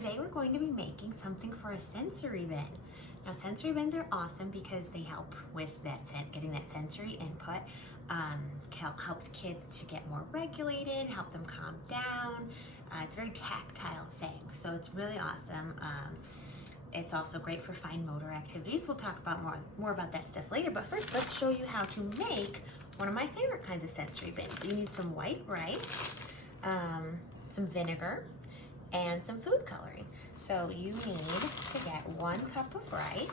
today we're going to be making something for a sensory bin. Now sensory bins are awesome because they help with that getting that sensory input. Helps kids to get more regulated, help them calm down. It's a very tactile thing, so it's really awesome. It's also great for fine motor activities. We'll talk about more about that stuff later, but first let's show you how to make one of my favorite kinds of sensory bins. You need some white rice, some vinegar, and some food coloring. So you need to get 1 cup of rice,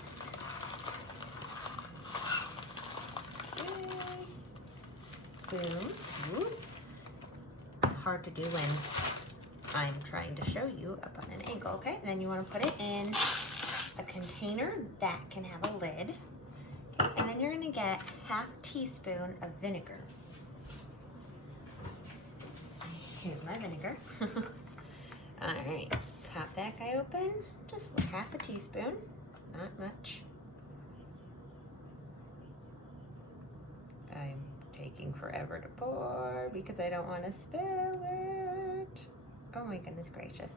boom. Hard to do when I'm trying to show you up on an angle, okay? And then you want to put it in a container that can have a lid. And then you're going to get 1/2 teaspoon of vinegar. Here's my vinegar. All right, let's pop that guy open. Just 1/2 teaspoon, not much. I'm taking forever to pour because I don't want to spill it. Oh my goodness gracious.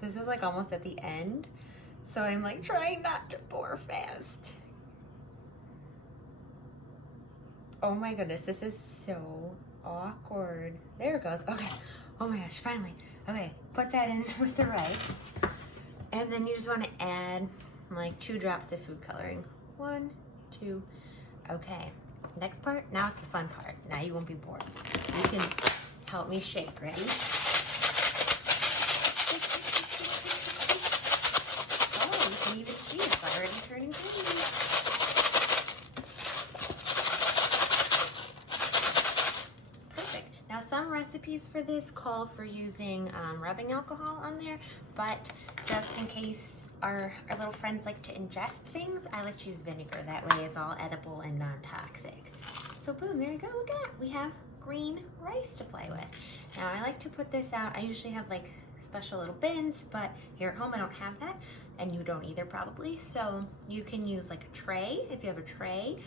This is like almost at the end, so I'm like trying not to pour fast. Oh my goodness, this is so awkward. There it goes. Okay. Oh my gosh, finally. Okay, put that in with the rice. And then you just want to add like 2 drops of food coloring. 1, 2. Okay. Next part, now it's the fun part. Now you won't be bored. You can help me shake. Ready? Oh, you can even see it's already turning green. Perfect. Now some recipes for this call for using rubbing alcohol on there, but just in case our little friends like to ingest things, I like to use vinegar. That way it's all edible and non-toxic. So boom, there you go, look at that. We have green rice to play with. Now I like to put this out. I usually have like special little bins, but here at home I don't have that, and you don't either probably. So you can use like a tray, if you have a tray,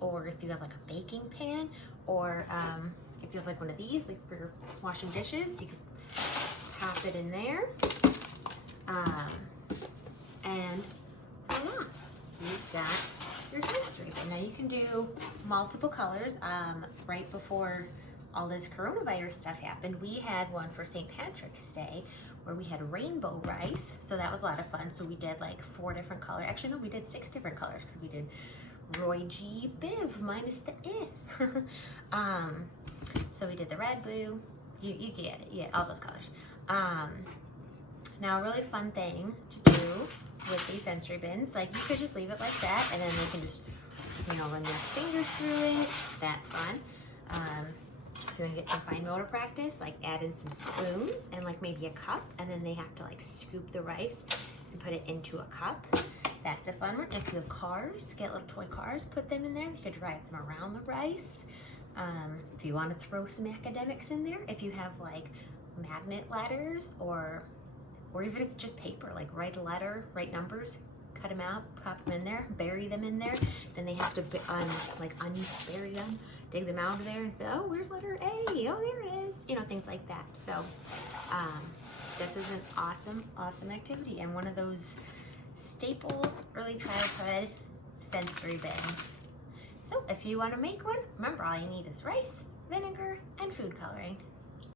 or if you have like a baking pan, or if you have like one of these, like for washing dishes, you can pop it in there. And voila, you've got your sensory bin. Now you can do multiple colors. Right before all this coronavirus stuff happened, we had one for St. Patrick's Day where we had rainbow rice, so that was a lot of fun. So we did like 4 different colors. Actually, no, we did 6 different colors because we did Roy G. Biv minus the if. So we did the red, blue. You get it. Yeah, all those colors. Now a really fun thing to do with these sensory bins, like you could just leave it like that and then they can just, run their fingers through it. That's fun. If you want to get some fine motor practice, like add in some spoons and like maybe a cup, and then they have to like scoop the rice and put it into a cup. That's a fun one. If you have cars, get little toy cars, put them in there. You could drive them around the rice. If you want to throw some academics in there, if you have like magnet letters or even if just paper, like write a letter, write numbers, cut them out, pop them in there, bury them in there. Then they have to unbury them, dig them out of there, and oh, where's letter A? Oh, there it is. Things like that. So this is an awesome activity and one of those staple early childhood sensory bins. So if you want to make one, remember all you need is rice, vinegar, and food coloring.